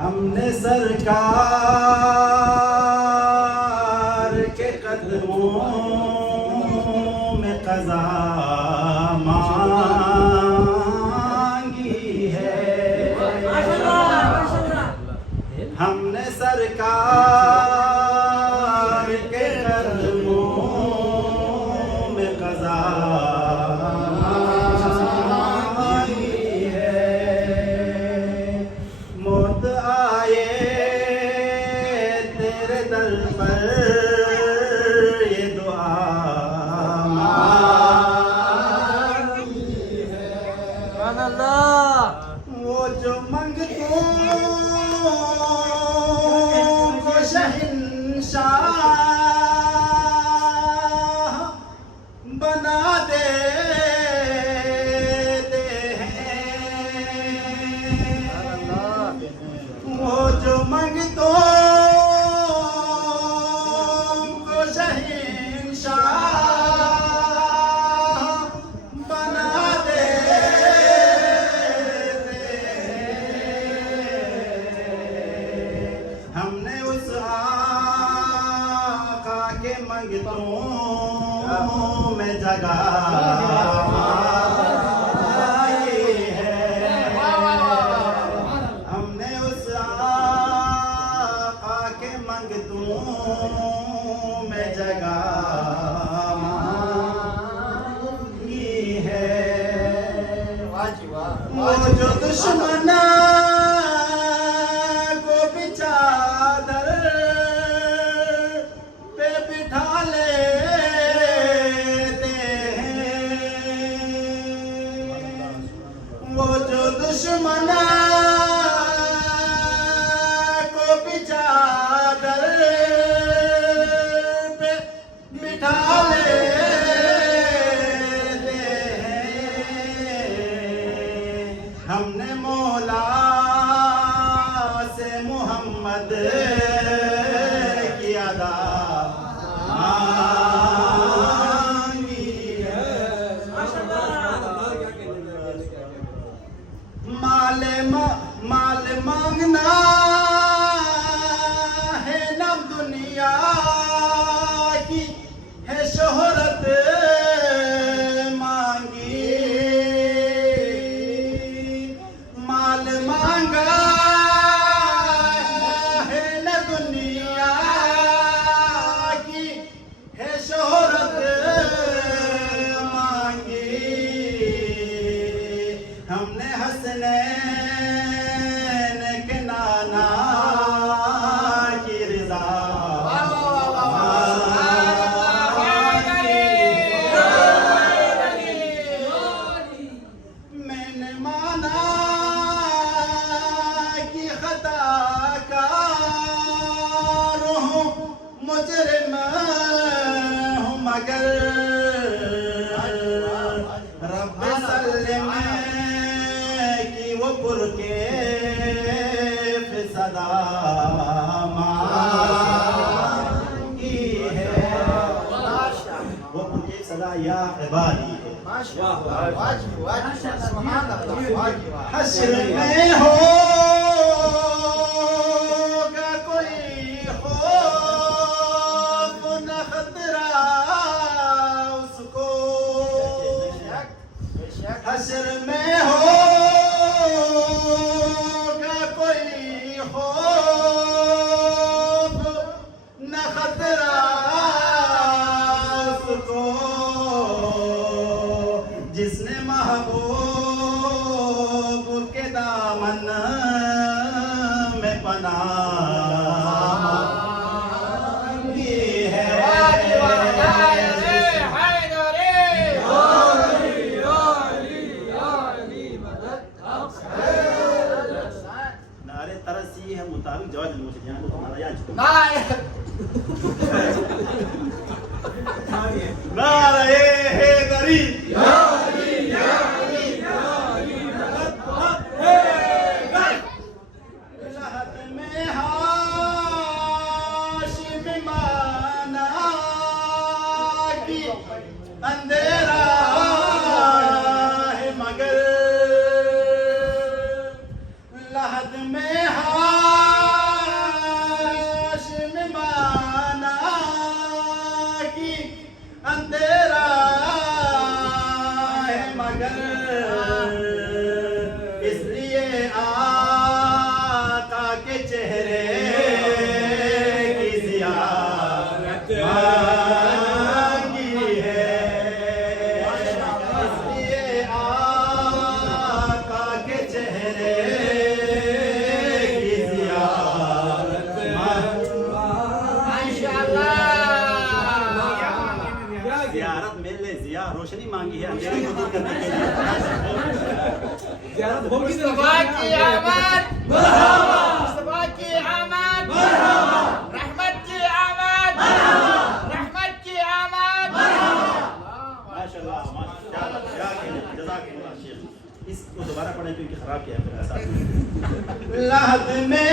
हमने सरकार के कदमों में क़ज़ा मांगी है। हमने सरकार के कदमों में क़ज़ा मांगी है। मौत आए तेरे दर पर ये दुआ मांगी है। वो जो मंगतों को शहंशाह बना देते हैं। वो जो मंगतों को शहंशाह बना देते हैं। हमने उस आका के मंगतों में जगह पाई है। हमने उस आका के मंगतों में जगह मांगी है। वो जो दुश्मना को भी चादर पे बिठा लेते हैं। वो जो दुश्मना को भी चादर पे बिठा लेते हैं। हमने मौला से मोहम्मद की अदा मांगी है। माल मांगना है न दुनिया की, है शोहरत मांगी। माल मांगा है न दुनिया की, है शोहरत मांगी। हमने हसनैन के नाना की रज़ा मैंने माना कि खताकार हूँ, मुजरिम हूँ, मगर रब सल्लम की वो पुरके सदा मांगी है। वो पुरके सदा या इबादी है। हश्र में होगा कोई खौफ न खतरा उसको। हश्र में होगा कोई खौफ न खतरा उसको। जिसने महबूब के दामन में पनाह मांगी है। नारे तरसी है मुताबिक जवाब मुझे यहाँ तुम्हारा याद नारे हैदरी अंधेरा है मगर इसलिए आका के चेहरे की ज़ियारत मांगी है। इसलिए आका के चेहरे की ज़ियारत ज़ियारत मिलने ज़िया रोशनी मांगी है अंधेरे को दूर करने के लिए। ज़ियारत होगी तो मुस्तफा की आमद, मरहबा, मुस्तफा की आमद, मरहबा, रहमत की आमद, रहमत की आमद। माशाल्लाह माशाल्लाह जज़ाकल्लाह शेख। इसको दोबारा पढ़ें क्योंकि खराब किया है मेरे साथ। लहद में